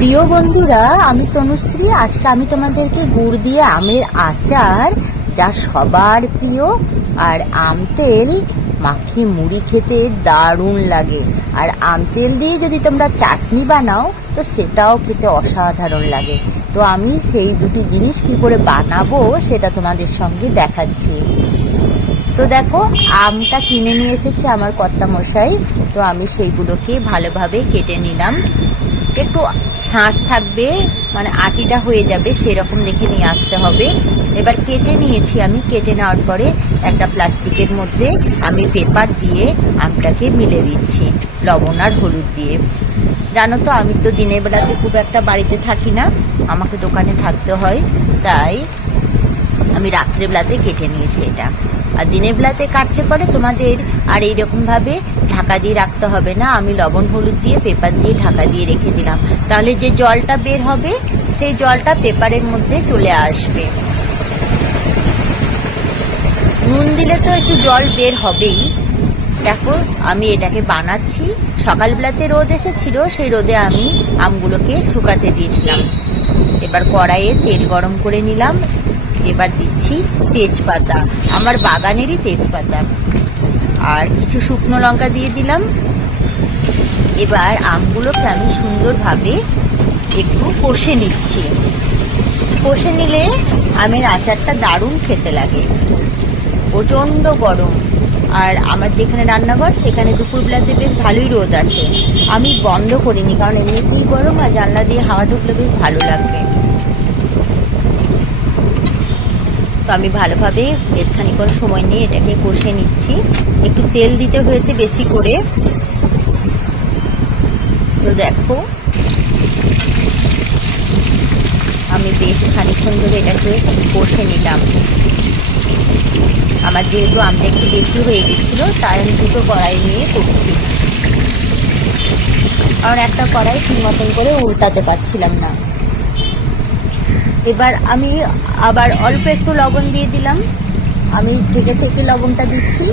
প্রিয় বন্ধুরা, আমি তনুশ্রী। আজকে আমি তোমাদেরকে গুড় দিয়ে আমের আচার, যা সবার প্রিয়, আর আম তেল মাখিয়ে মুড়ি খেতে দারুণ লাগে। আর আম তেল দিয়ে যদি তোমরা চাটনি বানাও তো সেটাও খেতে অসাধারণ লাগে। তো আমি সেই দুটি জিনিস কি করে বানাবো সেটা তোমাদের সঙ্গে দেখাচ্ছি। তো দেখো, আমটা কিনে নিয়ে এসেছে আমার কর্তামশাই। তো আমি সেইগুলোকে ভালোভাবে কেটে নিলাম। একটু শাঁস থাকবে, মানে আটিটা হয়ে যাবে সেরকম দেখে নিয়ে আসতে হবে। এবার কেটে নিয়েছি আমি। কেটে নেওয়ার পরে একটা প্লাস্টিকের মধ্যে আমি পেপার দিয়ে আমটাকে মিলে দিচ্ছি লবণ আর হলুদ দিয়ে। জানো তো, আমি তো দিনের বেলাতে খুব একটা বাড়িতে থাকি না, আমাকে দোকানে থাকতে হয়, তাই আমি রাত্রেবেলাতে কেটে নিয়েছি এটা। আর দিনের বেলাতে কাটলে পরে তোমাদের আর এইরকমভাবে ঢাকা দিয়ে রাখতে হবে না। আমি লবণ হলুদ দিয়ে পেপার দিয়ে ঢাকা দিয়ে রেখে দিলাম, তাহলে যে জলটা বের হবে সেই জলটা পেপারের মধ্যে চলে আসবে। নুন দিলে তো একটু জল বের হবেই। দেখো, আমি এটাকে বানাচ্ছি। সকালবেলাতে রোদ এসেছিল, সেই রোদে আমি আমগুলোকে শুকাতে দিয়েছিলাম। এবার কড়াইয়ে তেল গরম করে নিলাম। এবার দিচ্ছি তেজপাতা, আমার বাগানেরই তেজপাতা, আর কিছু শুকনো লঙ্কা দিয়ে দিলাম। এবার আমগুলোকে আমি সুন্দরভাবে একটু কষে নিচ্ছি। কষে নিলে আমের আচারটা দারুণ খেতে লাগে। প্রচণ্ড গরম, আর আমার যেখানে রান্নাঘর সেখানে দুপুরবেলাতে বেশ ভালোই রোদ আসে। আমি বন্ধ করিনি, কারণ এমনিতেই গরম, আর জানলা দিয়ে হাওয়া ঢুকলে বেশ ভালো লাগবে। তো আমি ভালোভাবে বেশ খানিকক্ষণ সময় নিয়ে এটাকে কষে নিচ্ছি। একটু তেল দিতে হয়েছে বেশি করে। তো দেখো, আমি বেশ খানিকক্ষণ ধরে এটাকে কষে নিলাম। আমার যেহেতু আমটা একটু বেশি হয়ে গেছিলো, তাই আমি দুটো কড়াই নিয়ে করছি, কারণ একটা কড়াই ঠিক মতন করে উল্টাতে পারছিলাম না। এবার আমি আবার অল্প একটু লবণ দিয়ে দিলাম। আমি থেকে থেকে লবণটা দিচ্ছি,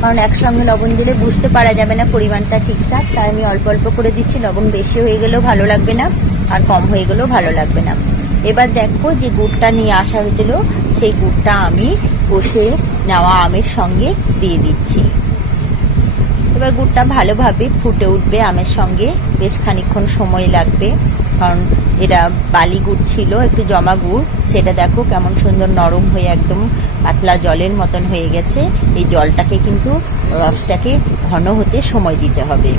কারণ একসঙ্গে লবণ দিলে বুঝতে পারা যাবে না পরিমাণটা ঠিকঠাক, তাই আমি অল্প অল্প করে দিচ্ছি। লবণ বেশি হয়ে গেলেও ভালো লাগবে না, আর কম হয়ে গেলেও ভালো লাগবে না। এবার দেখো, যে গুড়টা নিয়ে আসা হয়েছিল সেই গুড়টা আমি কষে নেওয়া আমের সঙ্গে দিয়ে দিচ্ছি। এবার গুড়টা ভালোভাবে ফুটে উঠবে আমের সঙ্গে, বেশ খানিকক্ষণ সময় লাগবে, কারণ এটা বালি গুড় ছিল, একটু জমা গুড়। সেটা দেখো কেমন সুন্দর নরম হয়ে একদম পাতলা জলের মতন হয়ে গেছে। এই জলটাকে কিন্তু, রসটাকে ঘন হতে সময় দিতে হবে।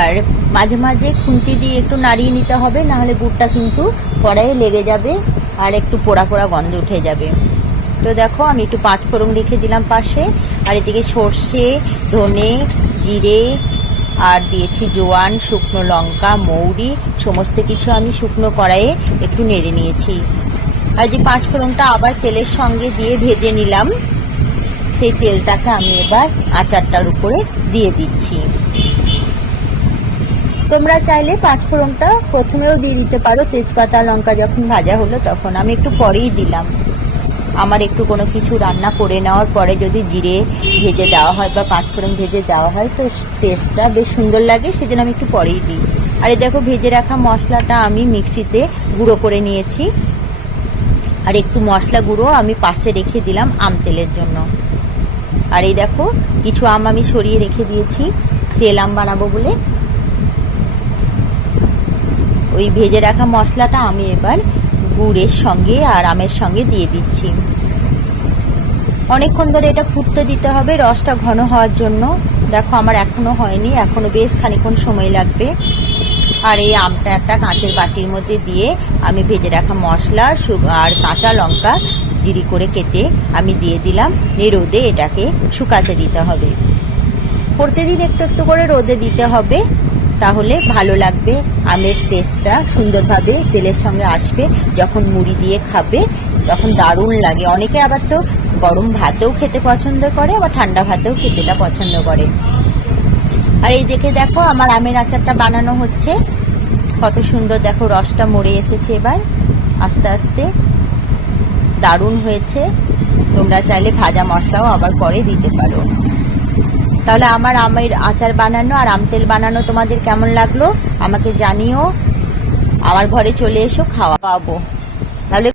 আর মাঝে মাঝে খুন্তি দিয়ে একটু নাড়িয়ে নিতে হবে, নাহলে গুড়টা কিন্তু কড়াইয়ে লেগে যাবে আর একটু পোড়া পোড়া গন্ধ উঠে যাবে। তো দেখো, আমি একটু পাঁচ ফোড়ন রেখে দিলাম পাশে, আর এদিকে সর্ষে, ধনে, জিরে, আর দিয়েছি জোয়ান, শুকনো লঙ্কা, মৌরি, সমস্ত কিছু আমি শুকনো কড়াইয়ে একটু নেড়ে নিয়েছি। আর যে পাঁচ ফোড়নটা আবার তেলের সঙ্গে দিয়ে ভেজে নিলাম, সেই তেলটাকে আমি এবার আচারটার উপরে দিয়ে দিচ্ছি। তোমরা চাইলে পাঁচ ফোড়নটা প্রথমেও দিয়ে দিতে পারো, তেজপাতা লঙ্কা যখন ভাজা হলো তখন। আমি একটু পরেই দিলাম। আমার একটু কোনো কিছু রান্না করে নেওয়ার পরে যদি জিরে ভেজে দেওয়া হয় বা পাঁচফোড়ন ভেজে দেওয়া হয় তো টেস্টটা বেশ সুন্দর লাগে, সেজন্য আমি একটু পরেই দিই। আর এই দেখো, ভেজে রাখা মশলাটা আমি মিক্সিতে গুঁড়ো করে নিয়েছি, আর একটু মশলা গুঁড়ো আমি পাশে রেখে দিলাম আম তেলের জন্য। আর এই দেখো, কিছু আম আমি সরিয়ে রেখে দিয়েছি তেল আম বানাবো বলে। ওই ভেজে রাখা মশলাটা আমি এবার গুড়ের সঙ্গে আর আমের সঙ্গে দিয়ে দিচ্ছি। অনেকক্ষণ ধরে এটা ফুটতে দিতে হবে রসটা ঘন হওয়ার জন্য। দেখো, আমার এখনো হয়নি, এখনো বেশ খানিকক্ষণ সময় লাগবে। আর এই আমটা একটা কাঁচের বাটির মধ্যে দিয়ে আমি ভেজে রাখা মশলা আর কাঁচা লঙ্কা জিরি করে কেটে আমি দিয়ে দিলাম। এই রোদে এটাকে শুকাতে দিতে হবে। প্রতিদিন একটু একটু করে রোদে দিতে হবে, তাহলে ভালো লাগবে। আমের টেস্টটা সুন্দরভাবে তেলের সঙ্গে আসবে। যখন মুড়ি দিয়ে খাবে তখন দারুণ লাগে। অনেকে আবার তো গরম ভাতেও খেতে পছন্দ করে, আবার ঠান্ডা ভাতেও খেতেটা পছন্দ করে। আর এই দেখে দেখো, আমার আমের আচারটা বানানো হচ্ছে। কত সুন্দর দেখো, রসটা মরে এসেছে এবার আস্তে আস্তে, দারুণ হয়েছে। তোমরা চাইলে ভাজা মশলাও আবার পরে দিতে পারো। তাহলে আমার আমের আচার বানানো আর আম তেল বানানো তোমাদের কেমন লাগলো আমাকে জানিও। আমার ঘরে চলে এসো, খাওয়াবো।